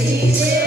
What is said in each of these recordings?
Amen.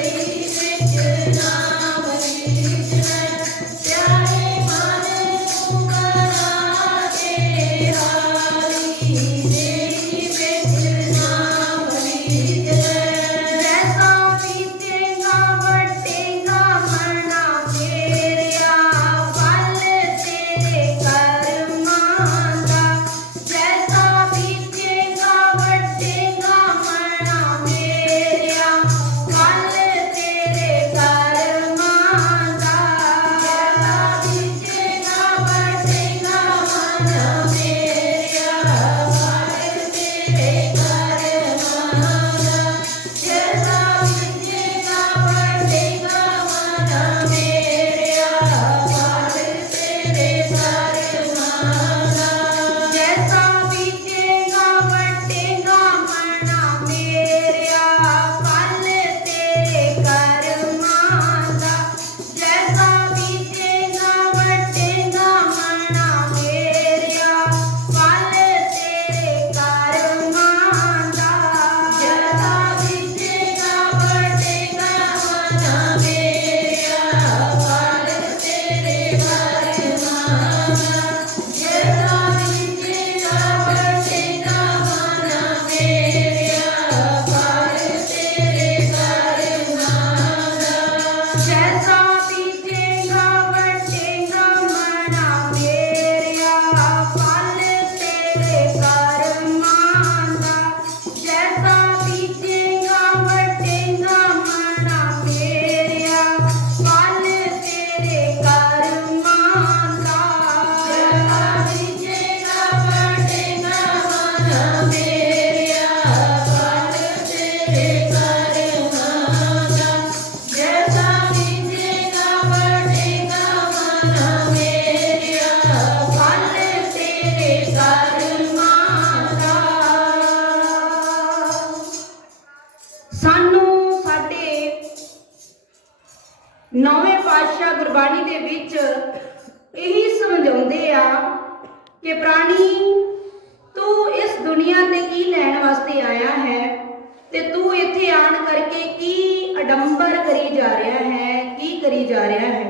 ਕੀ ਕਰੀ ਜਾ ਰਿਹਾ ਹੈ, ਕੀ ਕਰੀ ਜਾ ਰਿਹਾ ਹੈ?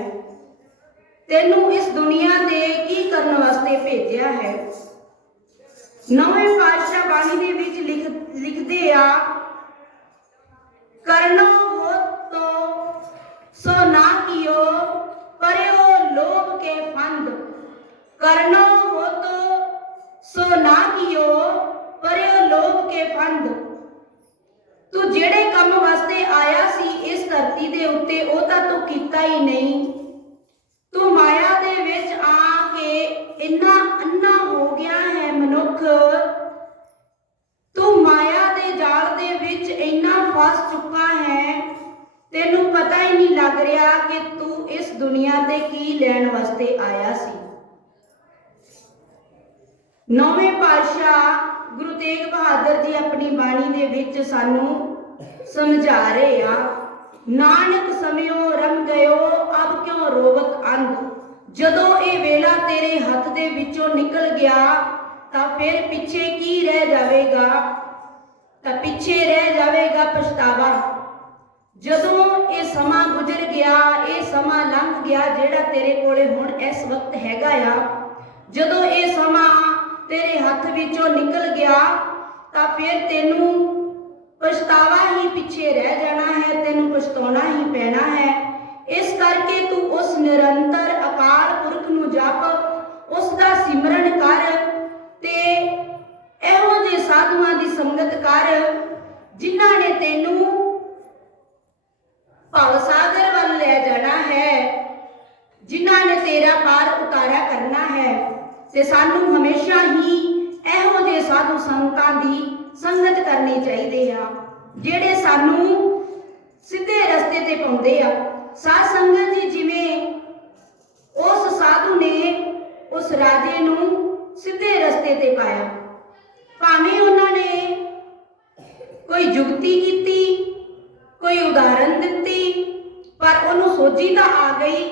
ਤੈਨੂੰ ਇਸ ਦੁਨੀਆ ਤੇ ਕੀ ਕਰਨ ਵਾਸਤੇ ਭੇਜਿਆ ਹੈ? ਨਵੇਂ ਪਾਤਸ਼ਾਹ ਬਾਣੀ ਦੇ ਵਿੱਚ ਲਿਖ ਲਿਖਦੇ ਆ, ਕਰਨੋ ਹੋਤੋ ਸੋ ਨਾ ਕੀਓ, ਪਰਿਓ ਲੋਭ ਕੇ ਫੰਦ। ਕਰਨੋ ਹੋਤੋ ਸੋ ਨਾ ਕੀਓ, ਪਰਿਓ ਲੋਭ ਕੇ ਫੰਦ। ਤੂੰ ਜਿਹੜੇ ਕੰਮ ਵਾਸਤੇ ਆਇਆ ਸੀ ਇਸ ਧਰਤੀ ਦੇ ਉੱਤੇ ਉਹ ਤਾਂ ਤੂੰ ਕੀਤਾ ਹੀ ਨਹੀਂ ਤੂੰ ਮਾਇਆ ਦੇ ਵਿੱਚ ਆ ਕੇ ਇੰਨਾ ਅੰਨਾ ਹੋ ਗਿਆ ਹੈ ਮਨੁੱਖ ਤੂੰ ਮਾਇਆ ਦੇ ਜਾਲ ਦੇ ਵਿੱਚ ਇੰਨਾ ਫਸ ਚੁੱਕਾ ਹੈ ਤੈਨੂੰ ਪਤਾ ਹੀ ਨਹੀਂ ਲੱਗ ਰਿਹਾ ਕਿ ਤੂੰ ਇਸ ਦੁਨੀਆ ਤੇ ਕੀ ਲੈਣ ਵਾਸਤੇ ਆਇਆ ਸੀ? ਨੌਵੇਂ ਪਾਤਸ਼ਾਹ ਗੁਰੂ ਤੇਗ ਬਹਾਦਰ ਜੀ ਆਪਣੀ ਬਾਣੀ ਦੇ ਵਿੱਚ ਸਾਨੂੰ ਸਮਝਾ ਰਹੇ ਆ, ਨਾਨਕ ਸਮਿਓ, ਰਮ ਗਇਓ, ਅਬ ਕਿਉਂ ਰੋਵਤ ਅੰਧ? ਜਦੋਂ ਇਹ ਵੇਲਾ ਤੇਰੇ ਹੱਥ ਦੇ ਵਿੱਚੋਂ ਨਿਕਲ ਗਿਆ, ਤਾਂ ਫਿਰ ਪਿੱਛੇ ਕੀ ਰਹਿ ਜਾਵੇਗਾ? ਤਾਂ ਪਿੱਛੇ ਰਹਿ ਜਾਵੇਗਾ ਪਛਤਾਵਾ। ਜਦੋਂ ਇਹ ਸਮਾਂ ਗੁਜ਼ਰ ਗਿਆ, ਇਹ ਸਮਾਂ ਲੰਘ ਗਿਆ ਜਿਹੜਾ ਤੇਰੇ ਕੋਲੇ ਹੁਣ ਇਸ ਵਕਤ ਹੈਗਾ ਆ। ਜਦੋਂ ਇਹ ਸਮਾਂ ਤੇਰੇ ਹੱਥ ਵਿੱਚੋਂ ਨਿਕਲ ਗਿਆ, ਤਾਂ ਫਿਰ ਤੈਨੂੰ ਪਛਤਾਵਾ ਹੀ ਪਿੱਛੇ ਰਹਿ ਜਾਣਾ ਹੈ, ਤੈਨੂੰ ਪਛਤਾਉਣਾ ਹੀ ਪੈਣਾ ਹੈ। ਇਸ ਕਰਕੇ ਤੂੰ ਉਸ ਨਿਰੰਤਰ ਅਕਾਲ ਪੁਰਖ ਨੂੰ ਜਪ, ਉਸ ਦਾ ਸਿਮਰਨ ਕਰ ਤੇ ਇਹੋ ਜਿਹੇ ਸਾਧੂਆਂ ਦੀ ਸੰਗਤ ਕਰ, ਜਿਨ੍ਹਾਂ ਨੇ ਤੈਨੂੰ ਭਵ ਸਾਗਰ ਵੱਲ ਲੈ ਜਾਣਾ ਹੈ। ਜਿਨ੍ਹਾਂ ਨੇ ਤੇਰਾ ਪਾਰ ਉਤਾਰਾ ਕਰਨਾ ਹੈ, ਤੇ ਸਾਨੂੰ ਹਮੇਸ਼ਾ ਹੀ ਇਹੋ ਜਿਹੇ ਸਾਧੂ ਸੰਤਾਂ ਦੀ ਸੰਗਤ ਕਰਨੀ ਚਾਹੀਦੀ ਆ, ਜਿਹੜੇ ਸਾਨੂੰ ਸਿੱਧੇ ਰਸਤੇ ਤੇ ਪਾਉਂਦੇ ਆ। ਸਾਧ ਸੰਗਤ ਜੀ ਜਿਵੇਂ ਉਸ ਸਾਧੂ ਨੇ ਉਸ ਰਾਜੇ ਨੂੰ ਸਿੱਧੇ ਰਸਤੇ ਤੇ ਪਾਇਆ। ਭਾਵੇਂ ਉਹਨਾਂ ਨੇ ਕੋਈ ਜੁਗਤੀ ਕੀਤੀ ਕੋਈ ਉਦਾਹਰਨ ਦਿੱਤੀ? ਪਰ ਉਹਨੂੰ ਸੋਝੀ ਤਾਂ ਆ ਗਈ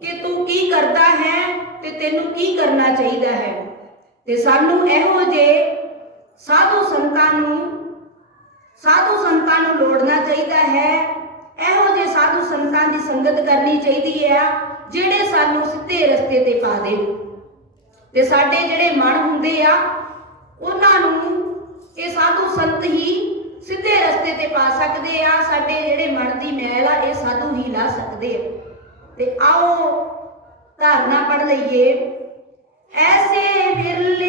ਕਿ ਤੂੰ ਕੀ ਕਰਦਾ ਹੈ ਤੇ ਤੈਨੂੰ ਕੀ ਕਰਨਾ ਚਾਹੀਦਾ ਹੈ। ਤੇ ਸਾਨੂੰ ਇਹੋ ਜਿਹੇ ਸਾਧੂ ਸੰਤਾਂ ਨੂੰ, ਸਾਧੂ ਸੰਤਾਂ ਨੂੰ ਲੋੜਨਾ ਚਾਹੀਦਾ ਹੈ। ਇਹੋ ਜਿਹੇ ਸਾਧੂ ਸੰਤਾਂ ਦੀ ਸੰਗਤ ਕਰਨੀ ਚਾਹੀਦੀ ਹੈ ਜਿਹੜੇ ਸਾਨੂੰ ਸਿੱਧੇ ਰਸਤੇ ਤੇ ਪਾ ਦੇ ਤੇ ਸਾਡੇ ਜਿਹੜੇ ਮਨ ਹੁੰਦੇ ਆ, ਉਹਨਾਂ ਨੂੰ ਇਹ ਸਾਧੂ ਸੰਤ ਹੀ ਸਿੱਧੇ ਰਸਤੇ ਤੇ ਪਾ ਸਕਦੇ ਆ, ਸਾਡੇ ਜਿਹੜੇ ਮਨ ਦੀ ਮੈਲ ਆ, ਇਹ ਸਾਧੂ ਹੀ ਲਾ ਸਕਦੇ ਆ। ਤੇ ਆਓ ਧਾਰਨਾ ਪੜ ਲਈਏ। ਐਸੇ ਵਿਰਲੇ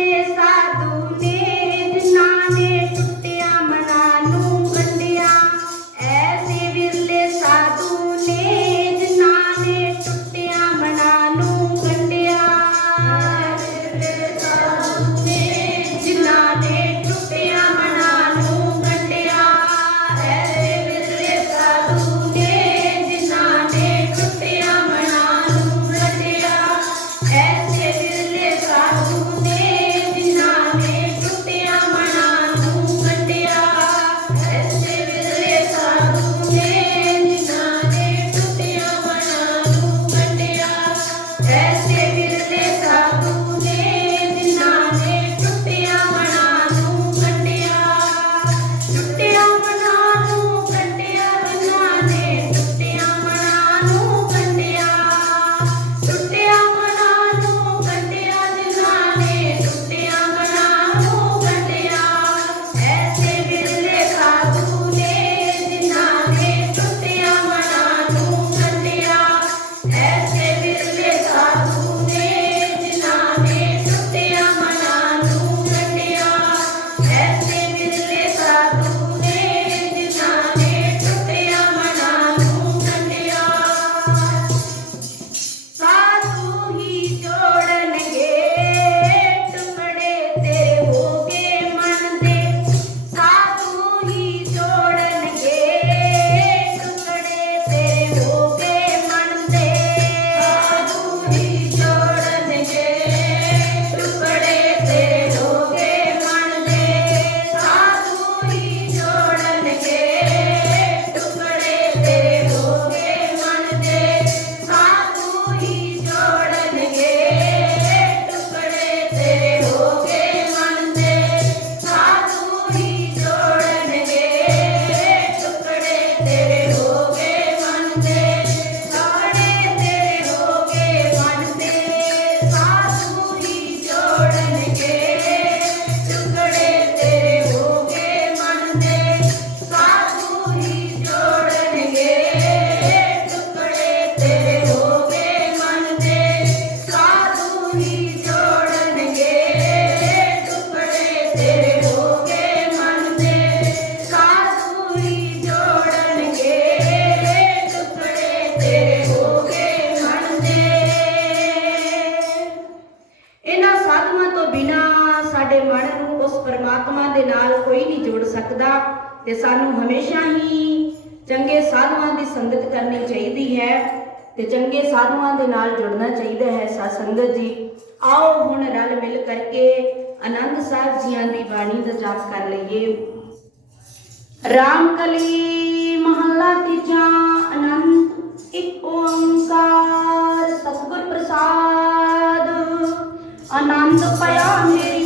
ਇਹਨਾਂ ਸਾਧੂਆਂ ਤੋਂ ਬਿਨਾ ਸਾਡੇ ਮਨ ਨੂੰ ਉਸ ਪਰਮਾਤਮਾ ਦੇ ਨਾਲ ਕੋਈ ਨਹੀਂ ਜੋੜ ਸਕਦਾ ਤੇ ਸਾਨੂੰ ਹਮੇਸ਼ਾ ਹੀ ਚੰਗੇ ਸਾਧੂਆਂ ਦੀ ਸੰਗਤ ਕਰਨੀ ਚਾਹੀਦੀ ਹੈ ਤੇ ਚੰਗੇ ਸਾਧੂਆਂ ਦੇ ਨਾਲ ਜੁੜਨਾ ਚਾਹੀਦਾ ਹੈ ਸਾਧ ਸੰਗਤ ਜੀ। ਆਓ ਹੁਣ ਰਲ ਮਿਲ ਕਰਕੇ ਆਨੰਦ ਸਾਹਿਬ ਜੀਆਂ ਦੀ ਬਾਣੀ ਦਾ ਜਾਪ ਕਰ ਲਈਏ। ਰਾਮ ਕਲੀ ਮਹੱਲਾ ਤੀਜਾ ਅਨੰਦ ਇੱਕ ਓੰਕਾਰ, ਸਤਿਗੁਰ ਪ੍ਰਸਾਦ। आनंद पया मेरे